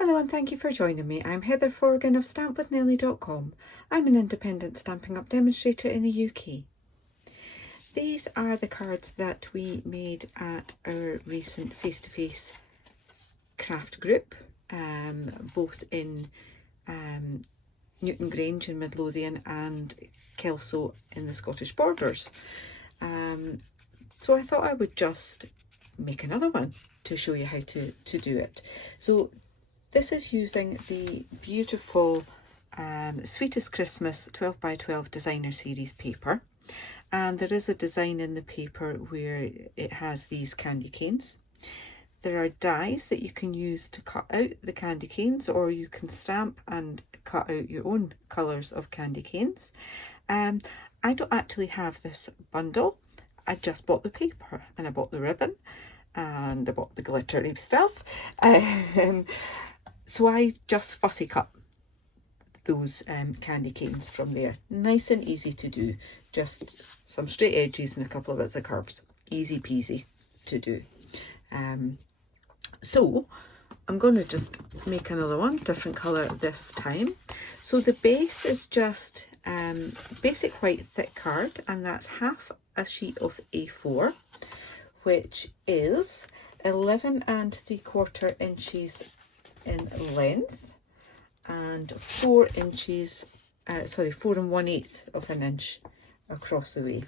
Hello and thank you for joining me. I'm Heather Forgan of stampwithnellie.com. I'm an independent Stampin' Up demonstrator in the UK. These are the cards that we made at our recent face-to-face craft group, both in Newton Grange in Midlothian and Kelso in the Scottish Borders. So I thought I would just make another one to show you how to do it. So this is using the beautiful Sweetest Christmas 12 by 12 designer series paper, and there is a design in the paper where it has these candy canes. There are dies that you can use to cut out the candy canes, or you can stamp and cut out your own colours of candy canes. I don't actually have this bundle. I just bought the paper and I bought the ribbon and I bought the glittery stuff. So I just fussy cut those candy canes from there. Nice and easy to do. Just some straight edges and a couple of bits of curves. Easy peasy to do. So I'm going to just make another one, different colour this time. So the base is just basic white thick card, and that's half a sheet of A4, which is 11 3/4 inches in length and 4 inches, 4 1/8 of an inch across the way.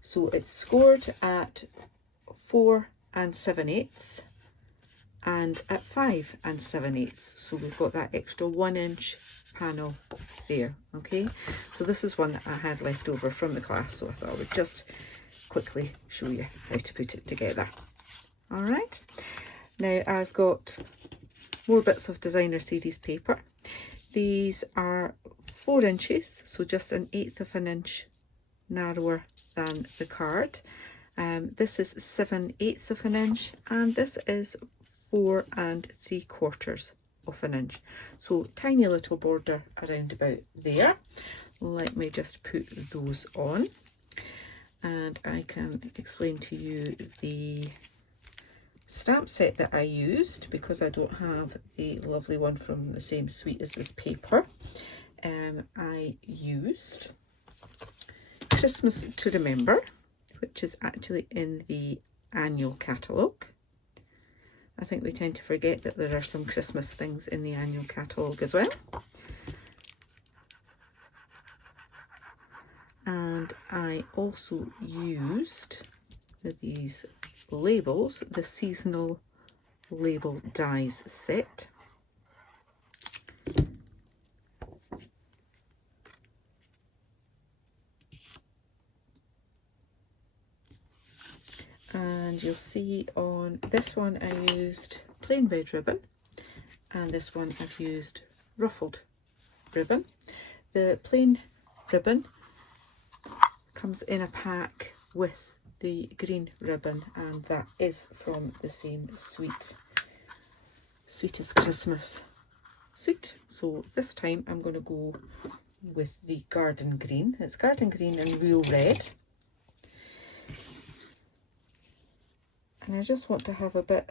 So it's scored at 4 7/8 and at 5 7/8. So we've got that extra 1 inch panel there. Okay, so this is one that I had left over from the class, so I thought I would just quickly show you how to put it together. All right, now I've got more bits of designer series paper. These are 4 inches, so just 1/8 of an inch narrower than the card. This is 7/8 of an inch, and this is 4 3/4 of an inch. So tiny little border around about there. Let me just put those on, and I can explain to you the stamp set that I used, because I don't have the lovely one from the same suite as this paper. I used Christmas to Remember, which is actually in the annual catalogue. I think we tend to forget that there are some Christmas things in the annual catalogue as well. And I also used, with these labels, the seasonal label dies set. And you'll see on this one I used plain red ribbon, and this one I've used ruffled ribbon. The plain ribbon comes in a pack with the green ribbon, and that is from the same Sweetest Christmas suite. So this time I'm going to go with the garden green. It's garden green and real red. And I just want to have a bit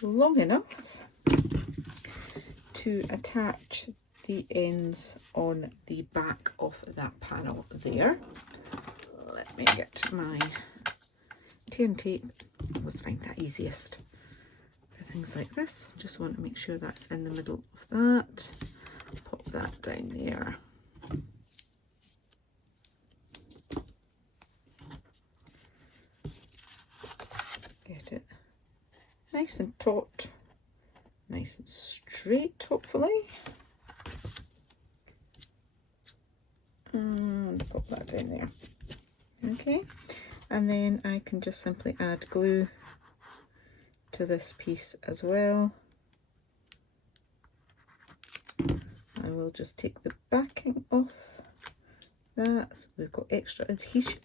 long enough to attach the ends on the back of that panel there. Let me get my tear and tape. I always find that easiest for things like this. Just want to make sure that's in the middle of that. Pop that down there. Get it nice and taut, nice and straight, hopefully. And pop that down there. Okay, and then I can just simply add glue to this piece as well. I will just take the backing off that, so we've got extra adhesion,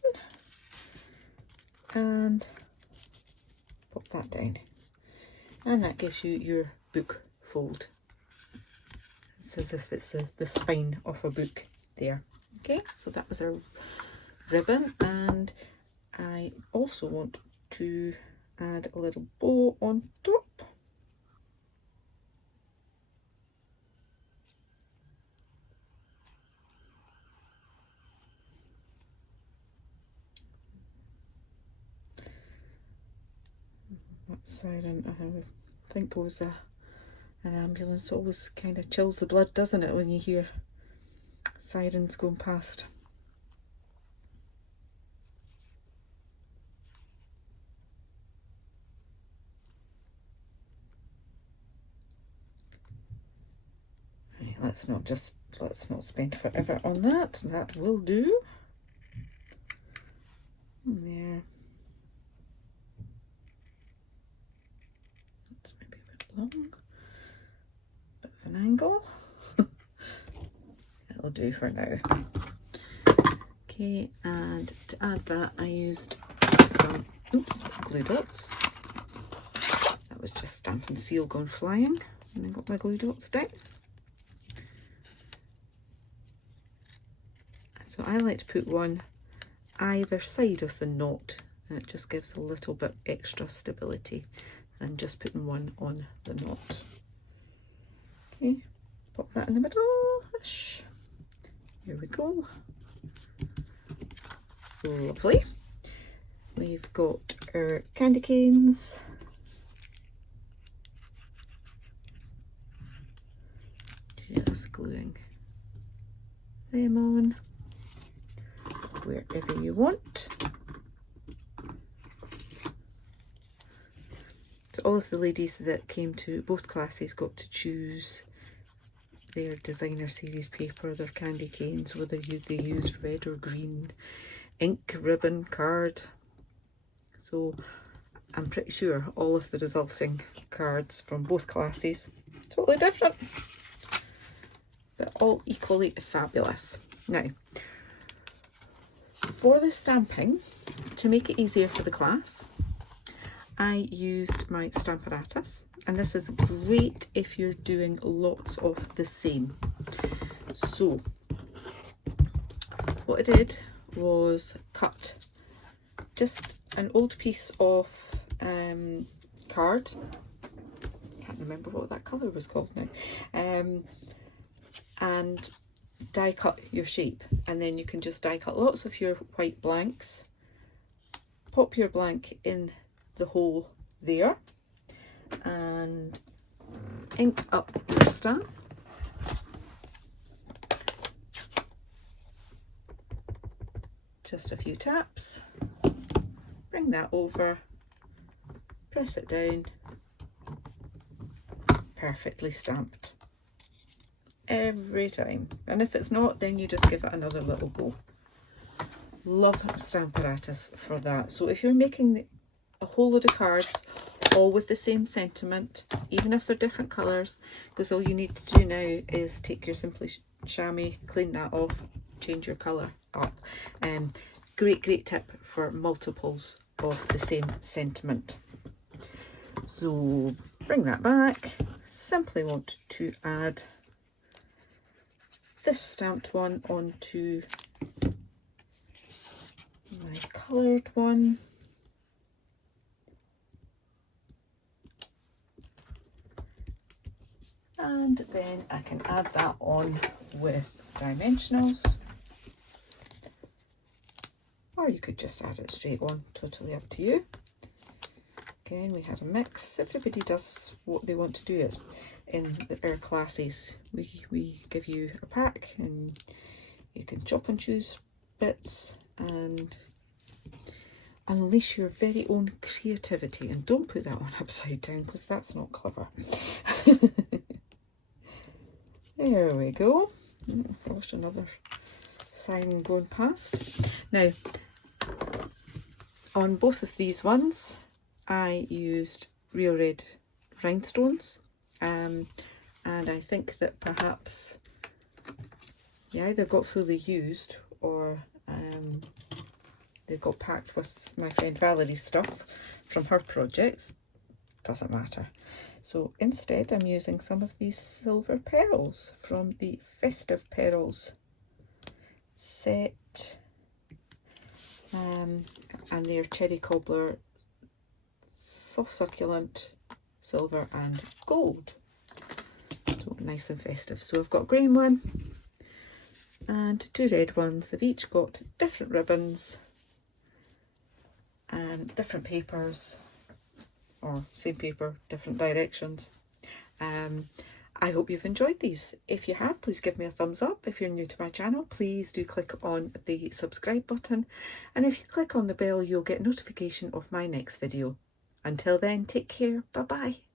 and pop that down, and that gives you your book fold. It's as if it's the spine of a book there. Okay, so that was our ribbon, and I also want to add a little bow on top. siren. I think it was an ambulance. It always kind of chills the blood, doesn't it, when you hear sirens going past. Right, let's not spend forever on that. That will do. There. That's maybe a bit long. Bit of an angle. That'll do for now. Okay, and to add that I used some glue dots. That was just Stampin' Seal gone flying, and I got my glue dots down. So I like to put one either side of the knot, and it just gives a little bit extra stability than just putting one on the knot. Okay, pop that in the middle-ish. Here we go. Lovely. We've got our candy canes. Just gluing them on wherever you want. So all of the ladies that came to both classes got to choose their designer series paper, their candy canes, whether they used red or green, ink, ribbon, card. So I'm pretty sure all of the resulting cards from both classes totally different, but all equally fabulous. Now, for the stamping, to make it easier for the class, I used my Stamparatus, and this is great if you're doing lots of the same. So what I did was cut just an old piece of card. Can't remember what that colour was called now. And die cut your shape, and then you can just die cut lots of your white blanks, pop your blank in the hole there, and ink up your stamp. Just a few taps, bring that over, press it down, perfectly stamped every time. And if it's not, then you just give it another little go. Love Stamparatus for that. So if you're making a whole load of cards all with the same sentiment, even if they're different colours, because all you need to do now is take your Simply Chamois, clean that off, change your colour up. Great tip for multiples of the same sentiment. So bring that back. Simply want to add this stamped one onto my coloured one. And then I can add that on with dimensionals, or you could just add it straight on, totally up to you. Again, we had a mix. Everybody does what they want to do. It in our classes, we give you a pack and you can chop and choose bits and unleash your very own creativity. And don't put that one upside down, because that's not clever. There we go. Gosh, another sign going past. Now, on both of these ones, I used real red rhinestones, and I think that perhaps they either got fully used or they got packed with my friend Valerie's stuff from her projects. Doesn't matter. So instead I'm using some of these silver pearls from the Festive Pearls set, and they're cherry cobbler, soft succulent, silver and gold. So nice and festive. So I've got a green one and two red ones. They've each got different ribbons and different papers, or same paper, different directions. I hope you've enjoyed these. If you have, please give me a thumbs up. If you're new to my channel, please do click on the subscribe button. And if you click on the bell, you'll get notification of my next video. Until then, take care. Bye bye.